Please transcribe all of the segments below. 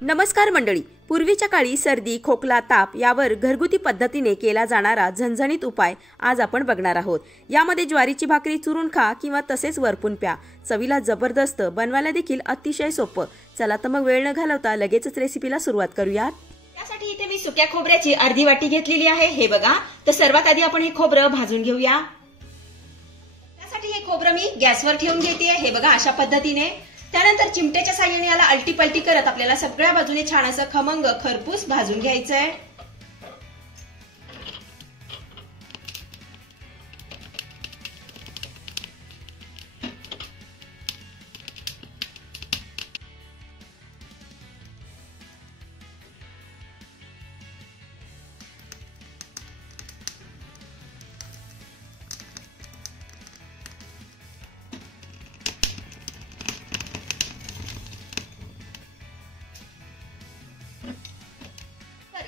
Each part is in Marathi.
नमस्कार मंडळी. पूर्वीच्या काळी सर्दी, खोकला, ताप यावर घरगुती पद्धतीने केला जाणारा झणझणीत उपाय आज आपण बघणार आहोत. यामध्ये ज्वारीची भाकरी चुरून खा किंवा तसेच वरपून प्या. चवीला जबरदस्त, बनवायला देखील अतिशय सोपं. चला तर मग वेळ न घालवता लगेचच रेसिपीला सुरुवात करूयात. त्यासाठी इथे मी सुक्या खोबऱ्याची अर्धी वाटी घेतलेली आहे. हे बघा. तर सर्वात आधी आपण हे खोबरं भाजून घेऊया. त्यासाठी हे खोबरं मी गॅसवर ठेवून घेते. हे बघा अशा पद्धतीने. त्यानंतर चिमट्याच्या साहाय्याने याला अलटी पलटी करत आपल्याला सगळ्या बाजूने छान असं खमंग खरपूस भाजून घ्यायचंय.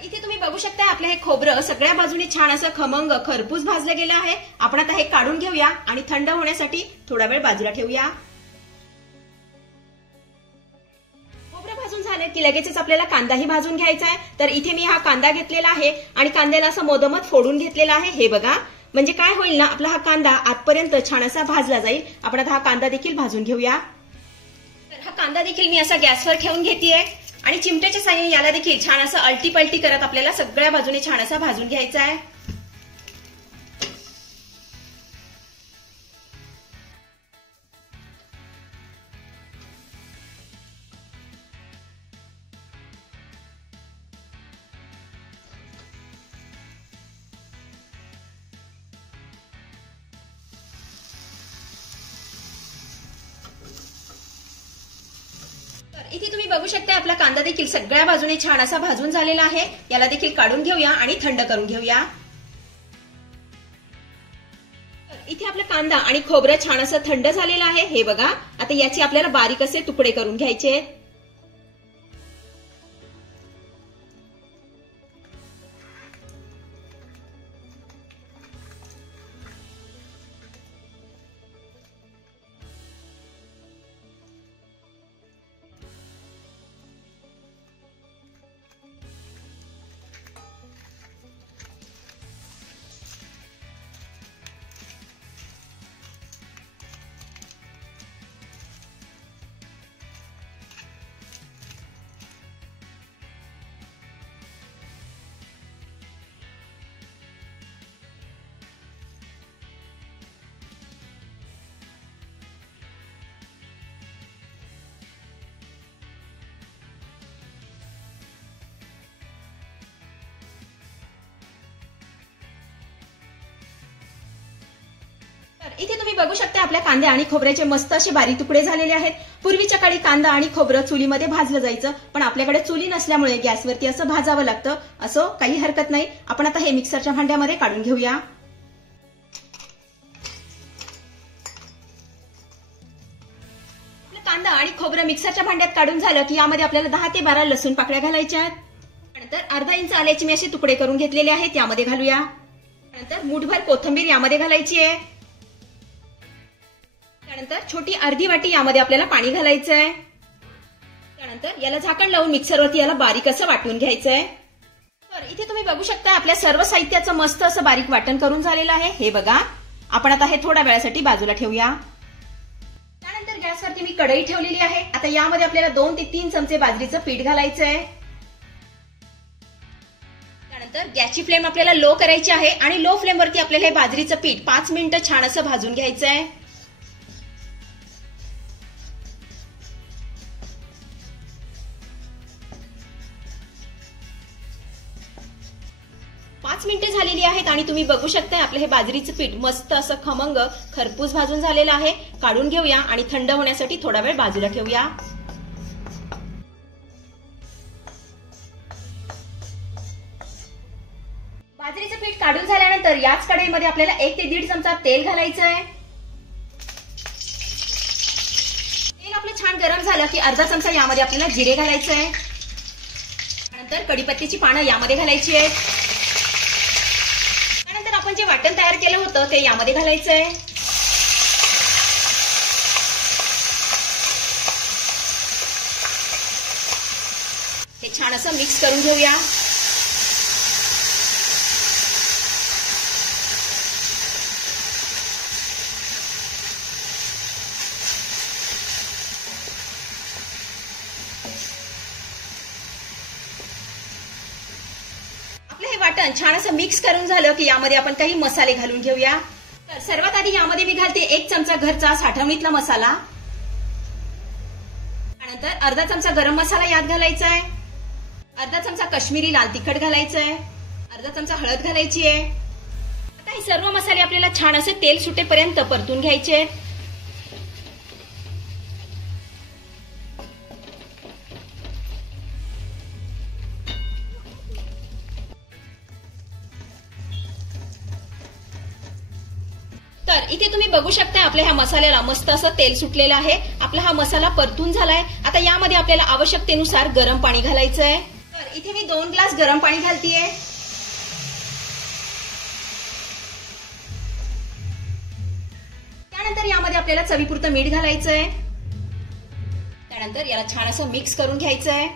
इथे तुम्ही बघू शकता आपलं हे खोबरं सगळ्या बाजूने छान असं खमंग खरपूस भाजलं गेलं आहे. आपण आता हे काढून घेऊया आणि थंड होण्यासाठी थोडा वेळ बाजूला ठेवूया. खोबरं भाजून झालं की लगेचच आपल्याला कांदाही भाजून घ्यायचा आहे. तर इथे मी हा कांदा घेतलेला आहे आणि कांद्याला असं मधोमध फोडून घेतलेला आहे. हे बघा. म्हणजे काय होईल ना, आपला हा कांदा आतपर्यंत छान असा भाजला जाईल. आपण आता हा कांदा देखील भाजून घेऊया. तर हा कांदा देखील मी असा गॅसवर ठेवून घेतेय आणि चिमट्याच्या साहाय्याने याला देखील छान असं अलटी पलटी करत आपल्याला सगळ्या बाजूने छान असा भाजून घ्यायचा आहे. इथे तुम्ही बघू शकता आपला कांदा देखील सगळ्या बाजूने छान असा भाजून झालेला आहे. याला देखील काढून घेऊया आणि थंड करून घेऊया. इथे आपला कांदा आणि खोबरं छान असं थंड झालेलं आहे. हे बघा. आता याचे आपल्याला बारीक असे तुकडे करून घ्यायचे. इथे तुम्ही बघू शकता आपल्या कांदे आणि खोबऱ्याचे मस्त असे बारीक तुकडे झालेले आहेत. पूर्वीच्या काळी कांदा आणि खोबरं चुलीमध्ये भाजलं जायचं, पण आपल्याकडे चुली नसल्यामुळे गॅसवरती असं भाजावं लागतं. असं काही हरकत नाही. आपण आता हे मिक्सरच्या भांड्यामध्ये काढून घेऊया. कांदा आणि खोबरं मिक्सरच्या भांड्यात काढून झालं की यामध्ये आपल्याला 10 ते 12 लसूण पाकळ्या घालायच्या आहेत. त्यानंतर अर्धा इंच आल्याचे मी असे तुकडे करून घेतलेले आहेत, यामध्ये घालूया. त्यानंतर मुठभर कोथिंबीर यामध्ये घालायची आहे. त्यानंतर छोटी अर्धी वाटी यामध्ये आपल्याला पाणी घालायचं आहे. त्यानंतर याला झाकण लावून मिक्सरवरती याला बारीक असं वाटून घ्यायचंय. तर इथे तुम्ही बघू शकता आपल्या सर्व साहित्याचं मस्त असं बारीक वाटण करून झालेलं आहे. हे बघा. आपण आता हे थोड्या वेळासाठी बाजूला ठेवूया. त्यानंतर गॅसवरती मी कढई ठेवलेली आहे. आता यामध्ये आपल्याला 2 ते 3 चमचे बाजरीचं पीठ घालायचं आहे. त्यानंतर गॅसची फ्लेम आपल्याला लो करायची आहे आणि लो फ्लेमवरती आपल्याला हे बाजरीचं पीठ 5 मिनिटं छान असं भाजून घ्यायचं आहे. पाच मिनिटे झालेली आहेत आणि तुम्ही बघू शकता आपलं हे बाजरीचं पीठ मस्त असं खमंग खरपूस भाजून झालेलं आहे. काढून घेऊया आणि थंड होण्यासाठी थोडा वेळ बाजूला ठेवूया. बाजरीचं पीठ काढून झाल्यानंतर याच कढईमध्ये आपल्याला 1 ते 1.5 चमचा तेल घालायचं आहे. तेल आपलं छान गरम झालं की अर्धा चमचा यामध्ये आपल्याला जिरे घालायचं आहे. त्यानंतर कढीपत्त्याची पानं यामध्ये घालायची आहेत. त्यानंतर आपण जे वाटण तयार केलं होतं ते यामध्ये घालायचं आहे. हे छान असं मिक्स करून घेऊया। आपलं हे वाटण छान असं मिक्स करून झालं की यामध्ये आपण काही मसाले घालून घेऊया। तर सर्वात आधी यामध्ये मी घालते 1 चमचा घरचा साठवणीतला मसाला, त्यानंतर अर्धा चमचा गरम मसाला यात घालायचा आहे, अर्धा चमचा काश्मीरी लाल तिखट घालायचं आहे, अर्धा चमचा हळद घालायची आहे। आता हे सर्व मसाले आपल्याला छान असे तेल सुटेपर्यंत परतून घ्यायचे आहेत। तर इथे तुम्ही बघू शकता आपल्या ह्या मसाल्याला मस्त असं तेल सुटलेलं आहे। आपला हा मसाला परतून झालाय। आता यामध्ये आपल्याला आवश्यकतेनुसार गरम पाणी घालायचं आहे। तर इथे मी 2 ग्लास गरम पाणी घालतीये। त्यानंतर यामध्ये आपल्याला चवीपुरतं मीठ घालायचं आहे। त्यानंतर याला छान असं मिक्स करून घ्यायचं आहे।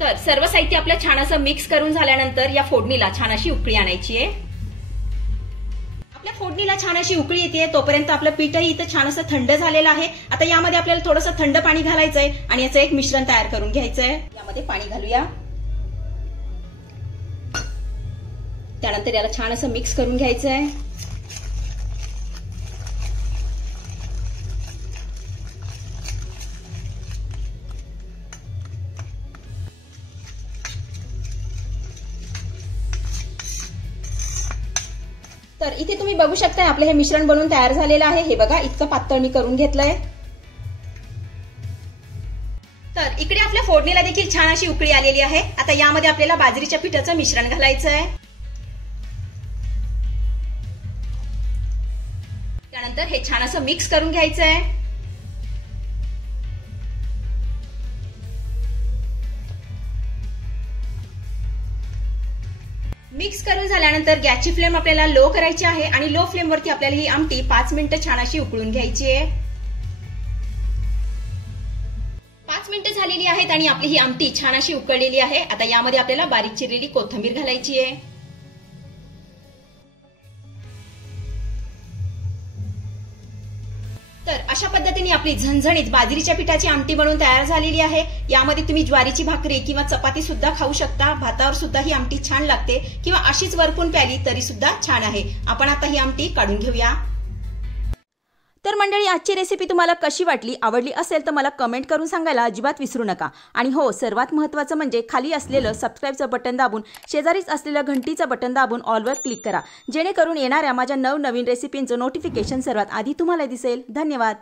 तर सर्व साहित्य आपलं छान असं मिक्स करून झाल्यानंतर या फोडणीला छान अशी उकळी आणायची आहे। आपल्या फोडणीला छान अशी उकळी येते तोपर्यंत आपलं पीठही इथं छान असं थंड झालेलं आहे। आता यामध्ये आपल्याला थोडंसं थंड पाणी घालायचंय आणि याचं एक मिश्रण तयार करून घ्यायचंय। यामध्ये पाणी घालूया, त्यानंतर याला छान असं मिक्स करून घ्यायचंय। तर इथे तुम्ही बघू शकता आपलं हे मिश्रण बनवून तयार झालेलं आहे। हे बघा इतकं पातळ मी करून घेतलंय। तर इकडे आपल्या फोडणीला देखील छान अशी उकळी आलेली आहे। आता यामध्ये आपल्याला बाजरीच्या पिठाचं मिश्रण घालायचं आहे। त्यानंतर हे छान असं मिक्स करून घ्यायचं आहे। मिक्स करून झाल्यानंतर गॅसची फ्लेम आपल्याला लो करायची आहे आणि लो फ्लेम वरती आपल्याला ही आमटी 5 मिनिटं छान अशी उकळून घ्यायची आहे। 5 मिनिटं झालेली आहेत आणि आपली ही आमटी छान अशी उकळलेली आहे। आता यामध्ये आपल्याला बारीक चिरलेली कोथिंबीर घालायची आहे। तर अशा पद्धतीने आपली झणझणीत बाजरीच्या पिठाची आमटी बनवून तयार झालेली आहे। यामध्ये तुम्ही ज्वारीची भाकरी किंवा चपाती सुद्धा खाऊ शकता। भातावर सुद्धा ही आमटी छान लागते किंवा अशीच वरपून प्याली तरी सुद्धा छान आहे। आपण आता ही आमटी काढून घेऊया। तर मंडळी, आजची रेसिपी तुम्हाला कशी वाटली, आवडली असेल तर मला कमेंट करून सांगायला अजिबात विसरू नका। आणि हो, सर्वात महत्त्वाचं म्हणजे खाली असलेलं सबस्क्राईबचं बटन दाबून शेजारीच असलेलं घंटीचं बटन दाबून ऑलवर क्लिक करा, जेणेकरून येणाऱ्या माझ्या नवनवीन रेसिपींचं नोटिफिकेशन सर्वात आधी तुम्हाला दिसेल। धन्यवाद।